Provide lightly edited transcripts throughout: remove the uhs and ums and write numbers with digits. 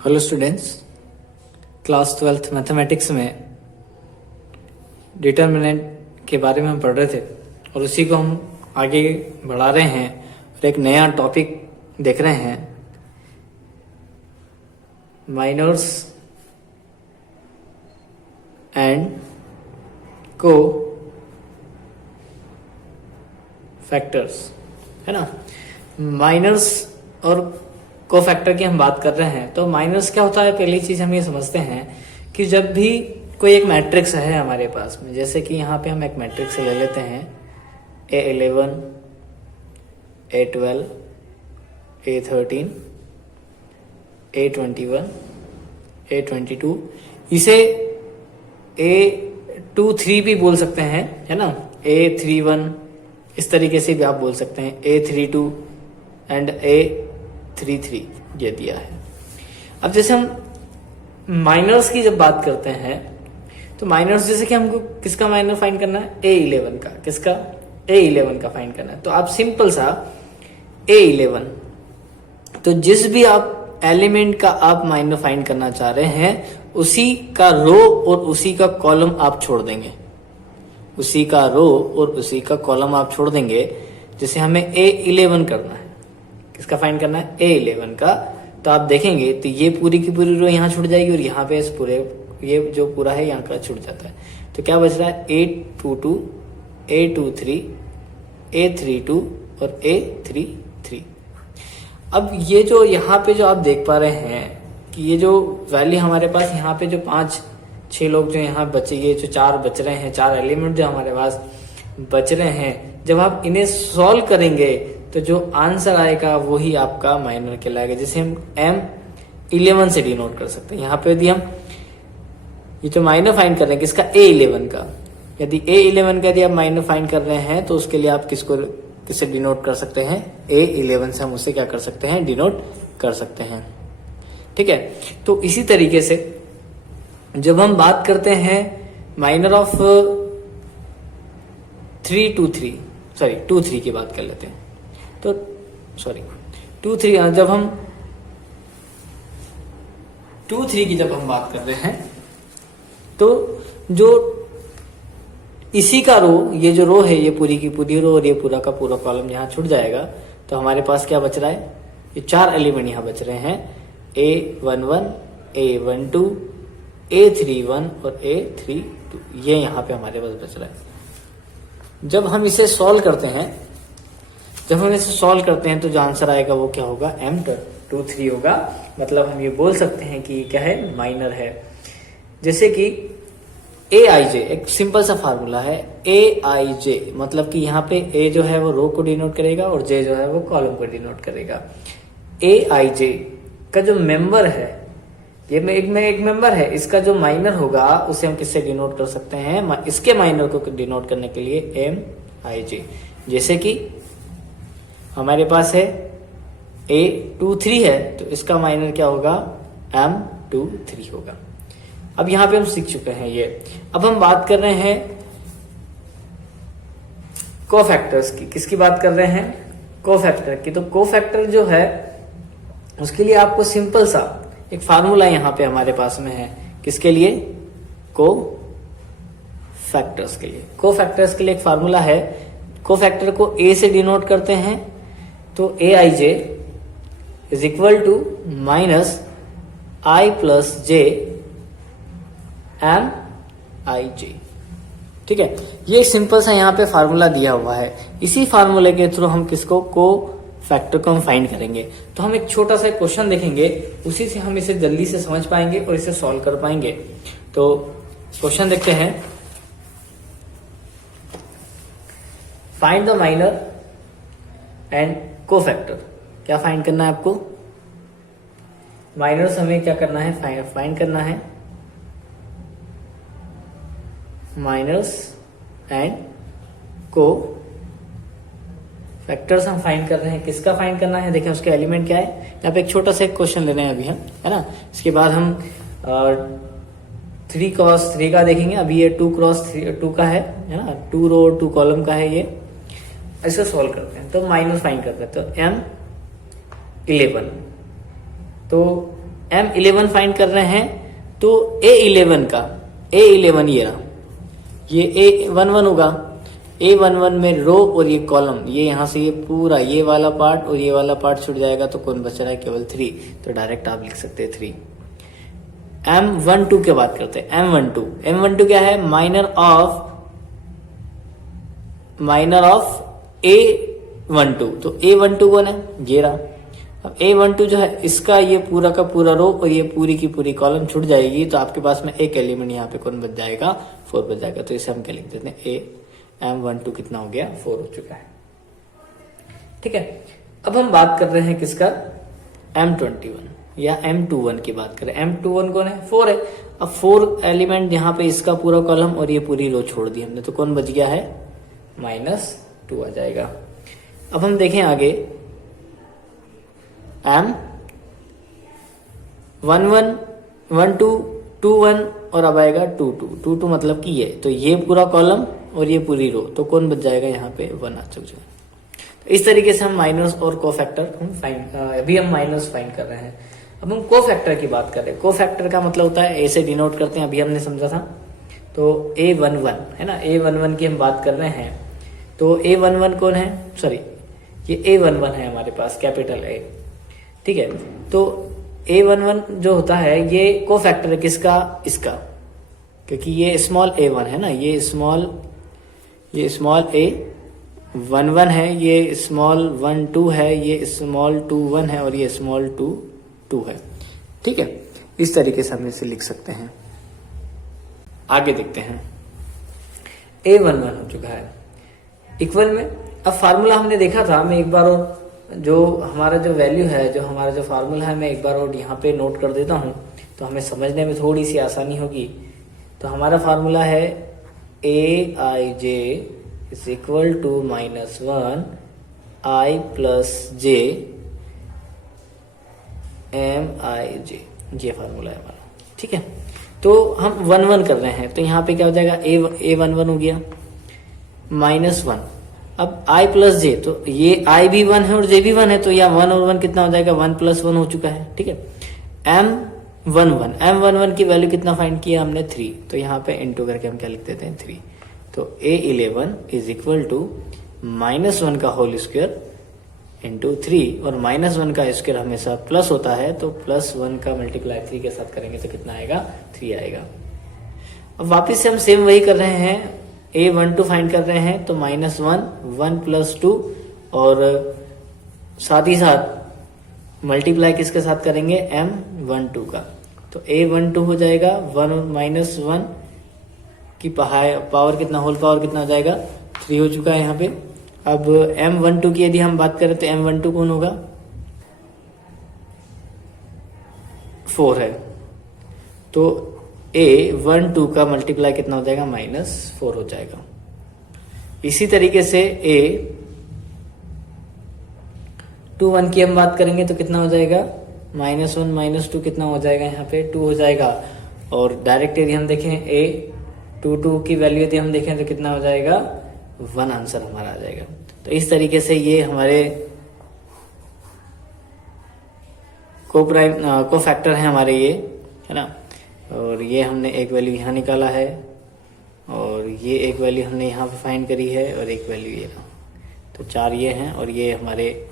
Hello students, class 12th mathematics में determinant के बारे में हम पढ़ रहे थे और उसी को हम आगे बढ़ा रहे हैं और एक नया टॉपिक देख रहे हैं, माइनर्स एंड को फैक्टर्स, है ना। माइनर्स और को फैक्टर की हम बात कर रहे हैं। तो माइनस क्या होता है, पहली चीज हम ये समझते हैं कि जब भी कोई एक मैट्रिक्स है हमारे पास में, जैसे कि यहाँ पे हम एक मैट्रिक्स ले लेते हैं A11, A12, A13, A21, A22, इसे A23 भी बोल सकते हैं, है ना। A31 इस तरीके से भी आप बोल सकते हैं, A32 एंड A33 ये दिया है। अब जैसे हम माइनर्स की जब बात करते हैं तो माइनर्स, जैसे कि हमको किसका माइनर फाइंड करना है, A11 का। किसका? A11 का फाइंड करना है। तो आप सिंपल सा A11, तो जिस भी आप एलिमेंट का आप माइनर फाइंड करना चाह रहे हैं उसी का रो और उसी का कॉलम आप छोड़ देंगे, उसी का रो और उसी का कॉलम आप छोड़ देंगे। जैसे हमें A11 करना है, किसका फाइंड करना है, A11 का। तो आप देखेंगे तो ये पूरी की पूरी रो यहाँ छूट जाएगी और यहाँ पे इस पूरे ये जो पूरा है यहाँ का छूट जाता है। तो क्या बच रहा है, A22, A23, A32 और A33। अब ये जो यहाँ पे जो आप देख पा रहे हैं कि ये जो वैल्यू हमारे पास यहाँ पे जो 5-6 लोग जो यहाँ बचे, ये जो 4 बच रहे हैं, 4 एलिमेंट जो हमारे पास बच रहे हैं, जब आप इन्हें सॉल्व करेंगे तो जो आंसर आएगा वही आपका माइनर कहलाएगा, जिसे हम M11 से डिनोट कर सकते हैं। यहाँ पे यदि हम ये जो माइनर फाइंड कर रहे हैं किसका, A11 का, यदि A11 का यदि आप माइनर फाइंड कर रहे हैं तो उसके लिए आप किससे डिनोट कर सकते हैं, A11 से हम उसे क्या कर सकते हैं, डिनोट कर सकते हैं। ठीक है। तो इसी तरीके से जब हम बात करते हैं माइनर ऑफ 2 3 की बात कर लेते हैं। तो 2-3, जब हम 2-3 की जब हम बात कर रहे हैं तो जो इसी का रो, ये जो रो है ये पूरी की पूरी रो और ये पूरा का पूरा कॉलम यहाँ छूट जाएगा। तो हमारे पास क्या बच रहा है, ये 4 एलिमेंट यहाँ बच रहे हैं, A11, A12, A31 और A32, ये यहाँ पे हमारे पास बच रहा है। जब हम इसे सॉल्व करते हैं तो जो आंसर आएगा वो क्या होगा, M23 होगा। मतलब हम ये बोल सकते हैं कि ये क्या है, माइनर है। जैसे कि AIJ एक सिंपल सा फार्मूला है, AIJ मतलब कि यहाँ पे A जो है वो रो को डिनोट करेगा और J जो है वो कॉलम को डिनोट करेगा। AIJ का जो मेंबर है, ये एक मेंबर है, इसका जो माइनर होगा उसे हम किससे डिनोट कर सकते हैं, इसके माइनर को डिनोट करने के लिए MIJ। जैसे कि हमारे पास है A23 है तो इसका माइनर क्या होगा, M23 होगा। अब यहाँ पे हम सीख चुके हैं ये। अब हम बात कर रहे हैं कोफैक्टर्स की। किसकी बात कर रहे हैं, कोफैक्टर की। तो कोफैक्टर जो है उसके लिए आपको सिंपल सा एक फार्मूला यहाँ पे हमारे पास में है, किसके लिए, कोफैक्टर्स के लिए। कोफैक्टर्स के लिए एक फार्मूला है, कोफैक्टर को A से डिनोट करते हैं तो AIJ is equal to minus I plus J MIJ। ठीक है, ये सिंपल सा यहाँ पे फार्मूला दिया हुआ है। इसी फार्मूले के थ्रू हम किसको, को फैक्टर को हम फाइंड करेंगे। तो हम एक छोटा सा क्वेश्चन देखेंगे, उसी से हम इसे जल्दी से समझ पाएंगे और इसे सॉल्व कर पाएंगे। तो क्वेश्चन देखते हैं, find the minor and cofactor. क्या फाइंड करना है आपको, माइनर्स हमें क्या करना है, फाइंड करना है, माइनर्स एंड को फैक्टर्स हम फाइंड कर रहे हैं। किसका फाइंड करना है, देखें उसके एलिमेंट क्या है। यहाँ पे एक छोटा सा क्वेश्चन ले रहे हैं अभी हम, है ना। इसके बाद हम 3x3 का देखेंगे। अभी ये 2x2 का है ना, 2 रो 2 कॉलम का है ये। ऐसे सॉल्व करते हैं तो माइनस फाइंड करते हैं। तो M11, तो M11 फाइंड कर रहे हैं तो A11 का A11 ये रहा, ये A11 होगा। A11 में रो और ये कॉलम, ये यहाँ से ये पूरा ये वाला पार्ट और ये वाला पार्ट छूट जाएगा, तो कौन बच रहा है? केवल 3। तो डायरेक्ट आप लिख सकते हैं 3। M12 की बात करते हैं। M12 क्या है? Minor of A12। तो A12 कौन है? ये रहा। अब A12 जो है इसका ये पूरा का पूरा रो और ये पूरी की पूरी कॉलम छूट जाएगी, तो आपके पास में एक एलिमेंट यहाँ पे कौन बच जाएगा? 4 बच जाएगा। तो इसे हम क्या लिख देते हैं? M12 कितना हो गया? 4 हो चुका है। ठीक है, अब हम बात कर रहे हैं किसका? M21 या M21 की बात करें। M21 कौन है? 4 है। अब 4 एलिमेंट यहाँ पे इसका पूरा कॉलम और ये पूरी रो छोड़ दी हमने, तो कौन बच गया है? -2 आ जाएगा। अब हम देखें आगे, M11, 12, 21 और अब आएगा 22 मतलब कि ये, तो ये पूरा कॉलम और ये पूरी रो, तो कौन बच जाएगा? यहाँ पे 1 आ चुका है। तो इस तरीके से हम माइनस और कोफैक्टर हम अभी हम माइनस फाइंड कर रहे हैं। अब हम कोफैक्टर की बात कर रहे हैं। कोफैक्टर का मतलब होता है, ऐसे डिनोट करते हैं, अभी हमने समझा था। तो A11 है ना, A11 की हम बात कर रहे हैं। तो A11 कौन है? सॉरी, ये A11 है हमारे पास, कैपिटल A। ठीक है, तो A11 जो होता है ये कोफैक्टर है किसका? इसका, क्योंकि ये स्मॉल A1 है ना, ये स्मॉल A11 है, ये स्मॉल 12 है, ये स्मॉल 21 है और ये स्मॉल 22 है। ठीक है, इस तरीके से हम इसे लिख सकते हैं। आगे देखते हैं, A11 हो चुका है इक्वल में। अब फार्मूला हमने देखा था, मैं एक बार और जो हमारा जो वैल्यू है, जो हमारा जो फार्मूला है, मैं एक बार और यहाँ पे नोट कर देता हूँ, तो हमें समझने में थोड़ी सी आसानी होगी। तो हमारा फार्मूला है Aij is equal to -1 I + j Mij, ये फार्मूला है हमारा। ठीक है, तो हम 1 कर रहे हैं, तो यहाँ पे क्या हो जाएगा? A11 हो गया -1। अब I + j, तो ये I भी 1 है और j भी 1 है, तो यहाँ 1 और 1 कितना हो जाएगा? 1 + 1 हो चुका है। ठीक है, M11 की वैल्यू कितना फाइंड किया हमने? 3। तो यहाँ पे इंटू करके हम क्या लिख देते हैं? 3। तो A11 इज इक्वल टू -1 का होल स्क्वायर इंटू 3, और -1 का स्क्वायर हमेशा प्लस होता है, तो +1 का मल्टीप्लाई 3 के साथ करेंगे तो कितना आएगा? 3 आएगा। अब वापिस से हम सेम वही कर रहे हैं, A12 फाइंड कर रहे हैं, तो -1 1 + 2 और साथ ही साथ मल्टीप्लाई किसके साथ करेंगे? M12 का। तो A12 हो जाएगा 1 -1 की पावर कितना, होल पावर कितना हो जाएगा? 3 हो चुका है यहाँ पे। अब M12 की यदि हम बात करें तो M12 कौन होगा? 4 है, तो A12 का मल्टीप्लाई कितना हो जाएगा? -4 हो जाएगा। इसी तरीके से A21 की हम बात करेंगे तो कितना हो जाएगा? -1 -2 कितना हो जाएगा? यहाँ पे 2 हो जाएगा। और डायरेक्ट यदि हम देखें A22 की वैल्यू यदि हम देखें तो कितना हो जाएगा? 1 आंसर हमारा आ जाएगा। तो इस तरीके से ये हमारे को फैक्टर है हमारे, ये है ना। और ये हमने एक वैल्यू यहाँ निकाला है, और ये एक वैल्यू हमने यहाँ पे फाइंड करी है, और एक वैल्यू ये रहा। तो 4 ये हैं, और ये हमारे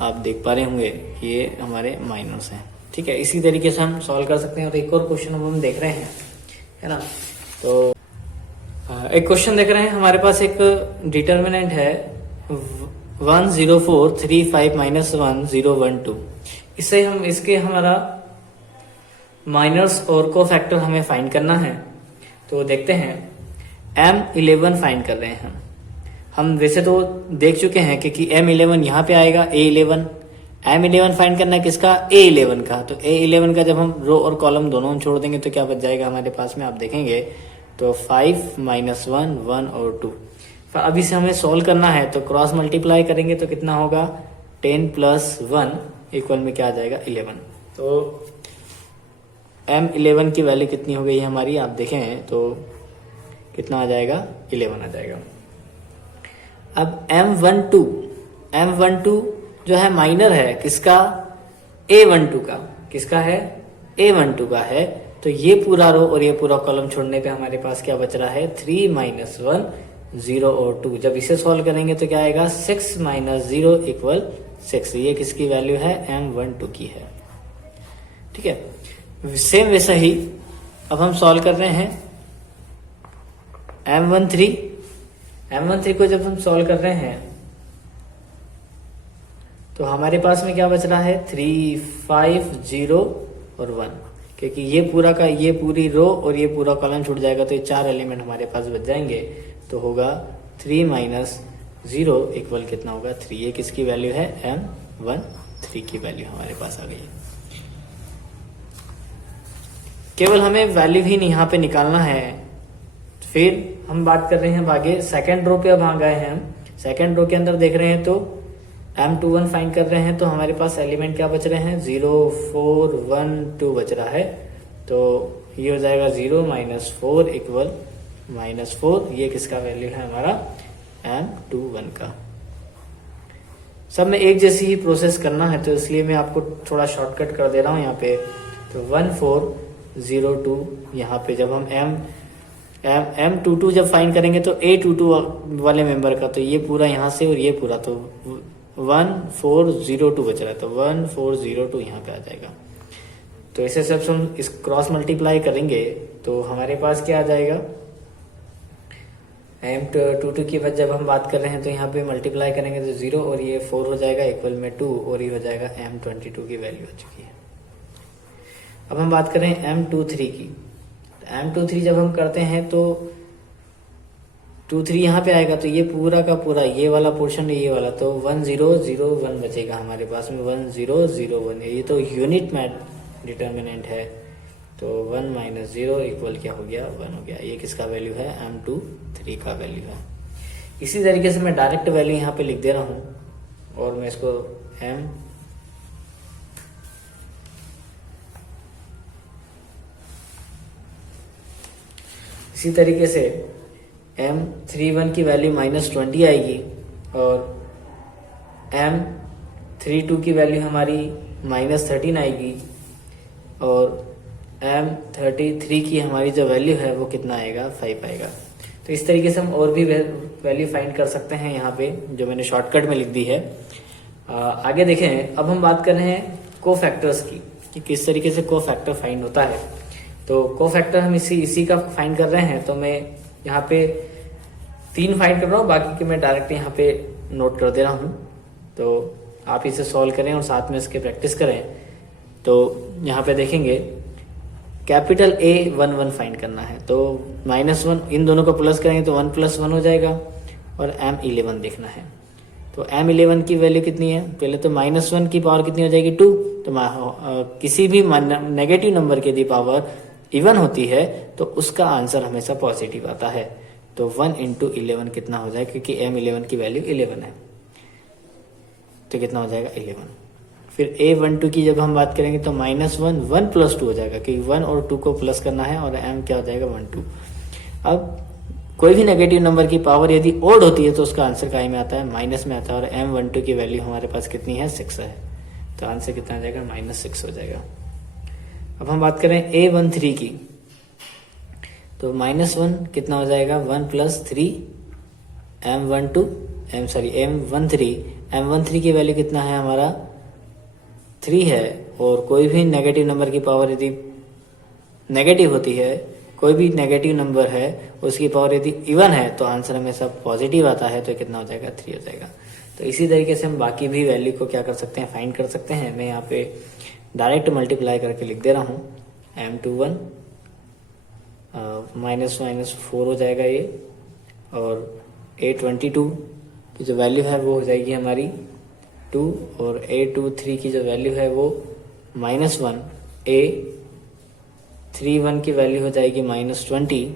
आप देख पा रहे होंगे ये हमारे माइनर्स हैं। ठीक है, इसी तरीके से हम सॉल्व कर सकते हैं। और एक और क्वेश्चन हम देख रहे हैं, है ना। तो एक क्वेश्चन देख रहे हैं, हमारे पास एक डिटर्मिनेंट है 10435 -1 012। इससे हम इसके हमारा माइनर्स और को फैक्टर हमें फाइंड करना है। तो देखते हैं, M11 फाइंड कर रहे हैं हम वैसे तो देख चुके हैं क्योंकि M11 यहाँ पे आएगा। A11 M11 फाइंड करना है किसका? A11 का। तो A11 का जब हम रो और कॉलम दोनों छोड़ देंगे तो क्या बच जाएगा हमारे पास में? आप देखेंगे तो 5 -1 1 और 2। अभी से हमें सॉल्व करना है, तो क्रॉस मल्टीप्लाई करेंगे तो कितना होगा? 10 + 1 इक्वल में क्या आ जाएगा? 11। तो M11 की वैल्यू कितनी हो गई है हमारी? आप देखें तो कितना आ जाएगा? 11 आ जाएगा। अब M12 जो है माइनर है किसका? A12 का। किसका है, A12 का है। तो ये पूरा रो और ये पूरा कॉलम छोड़ने पे हमारे पास क्या बच रहा है, 3 - 1 0 और 2। जब इसे सॉल्व करेंगे तो क्या आएगा, 6 - 0 = 6। ये किसकी वैल्यू है, M12 की है। ठीक है, सेम वैसा ही अब हम सॉल्व कर रहे हैं M13 को जब हम सॉल्व कर रहे हैं तो हमारे पास में क्या बच रहा है, 3, 5, 0 और 1, क्योंकि ये पूरा का ये पूरी रो और ये पूरा कॉलम छूट जाएगा तो ये 4 एलिमेंट हमारे पास बच जाएंगे। तो होगा 3 - 0 = कितना होगा, 3। ये किसकी वैल्यू है, M13 की वैल्यू हमारे पास आ गई। केवल हमें वैल्यू ही यहाँ पे निकालना है। फिर हम बात कर रहे हैं आगे सेकेंड रो पे। अब आ गए हैं हम सेकेंड रो के अंदर देख रहे हैं तो M21 फाइंड कर रहे हैं। तो हमारे पास एलिमेंट क्या बच रहे हैं, 0, 4, 1, 2 बच रहा है। तो ये हो जाएगा 0 - 4 = -4। ये किसका वैल्यू है, हमारा M21 का। सब में एक जैसी ही प्रोसेस करना है तो इसलिए मैं आपको थोड़ा शॉर्टकट कर दे रहा हूँ यहाँ पे। तो 1, 4, 0, 2 यहाँ पे जब हम M22 जब फाइंड करेंगे तो A22 वाले मेंबर का, तो ये पूरा यहाँ से और ये पूरा, तो 1, 4, 0, 2 बच रहा है। तो 1, 4, 0, 2 यहाँ पे आ जाएगा। तो ऐसे सब हम इस क्रॉस मल्टीप्लाई करेंगे तो हमारे पास क्या आ जाएगा, M22 की वजह जब हम बात कर रहे हैं तो यहाँ पे मल्टीप्लाई करेंगे तो 0 और ये 4 हो जाएगा = 2 और ये हो जाएगा M22 की वैल्यू हो चुकी है। अब हम बात करें M23 की। M23 जब हम करते हैं तो 23 यहाँ पे आएगा तो ये पूरा का पूरा ये वाला पोर्शन ये वाला, तो 1, 0, 0, 1 बचेगा हमारे पास में। 1, 0, 0, 1 ये तो यूनिट मैथ डिटर्मिनेंट है। तो 1 - 0 = क्या हो गया, 1 हो गया। ये किसका वैल्यू है, M23 का वैल्यू है। इसी तरीके से मैं डायरेक्ट वैल्यू यहाँ पे लिख दे रहा हूँ और मैं इसको इसी तरीके से M31 की वैल्यू -20 आएगी और M32 की वैल्यू हमारी -13 आएगी और M33 की हमारी जो वैल्यू है वो कितना आएगा, 5 आएगा। तो इस तरीके से हम और भी वैल्यू फाइंड कर सकते हैं यहाँ पे, जो मैंने शॉर्टकट में लिख दी है। आगे देखें, अब हम बात कर रहे हैं कोफैक्टर्स की कि किस तरीके से कोफैक्टर फाइंड होता है। तो कोफैक्टर हम इसी का फाइंड कर रहे हैं। तो मैं यहाँ पे 3 फाइंड कर रहा हूँ, बाकी के मैं डायरेक्ट यहाँ पे नोट कर दे रहा हूँ। तो आप इसे सॉल्व करें और साथ में इसके प्रैक्टिस करें। तो यहाँ पे देखेंगे कैपिटल A11 फाइंड करना है तो -1 इन दोनों को प्लस करेंगे तो 1 + 1 हो जाएगा और M11 देखना है। तो M11 की वैल्यू कितनी है, पहले तो -1 की पावर कितनी हो जाएगी, 2। तो किसी भी नेगेटिव नंबर की यदि पावर इवन होती है तो उसका आंसर हमेशा पॉजिटिव आता है। तो 1 × 11 कितना हो जाएगा, क्योंकि M11 की वैल्यू 11 है तो कितना हो जाएगा, 11। फिर A12 की जब हम बात करेंगे तो -1 1 + 2 हो जाएगा, क्योंकि 1 और 2 को प्लस करना है और M क्या हो जाएगा, 1, 2। अब कोई भी नेगेटिव नंबर की पावर यदि ओड होती है तो उसका आंसर काय में आता है, माइनस में आता है। और M12 की वैल्यू हमारे पास कितनी है, 6 है। तो आंसर कितना आ जाएगा, -6 हो जाएगा। अब हम बात करें A13 की तो -1 कितना हो जाएगा, 1 + 3 M13 की वैल्यू कितना है हमारा, 3 है। और कोई भी नेगेटिव नंबर की पावर यदि नेगेटिव होती है, कोई भी नेगेटिव नंबर है उसकी पावर यदि इवन है तो आंसर हमेशा पॉजिटिव आता है। तो कितना हो जाएगा, 3 हो जाएगा। तो इसी तरीके से हम बाकी भी वैल्यू को क्या कर सकते हैं, फाइंड कर सकते हैं। मैं यहाँ पे डायरेक्ट मल्टीप्लाई करके लिख दे रहा हूँ। M21 -4 हो जाएगा ये, और A22 की जो वैल्यू है वो हो जाएगी हमारी 2, और A23 की जो वैल्यू है वो -1, A31 की वैल्यू हो जाएगी -20,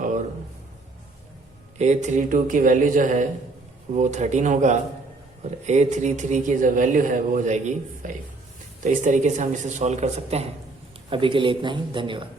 और A32 की वैल्यू जो है वो 13 होगा, और A33 की जो वैल्यू है वो हो जाएगी 5। तो इस तरीके से हम इसे सॉल्व कर सकते हैं। अभी के लिए इतना ही, धन्यवाद।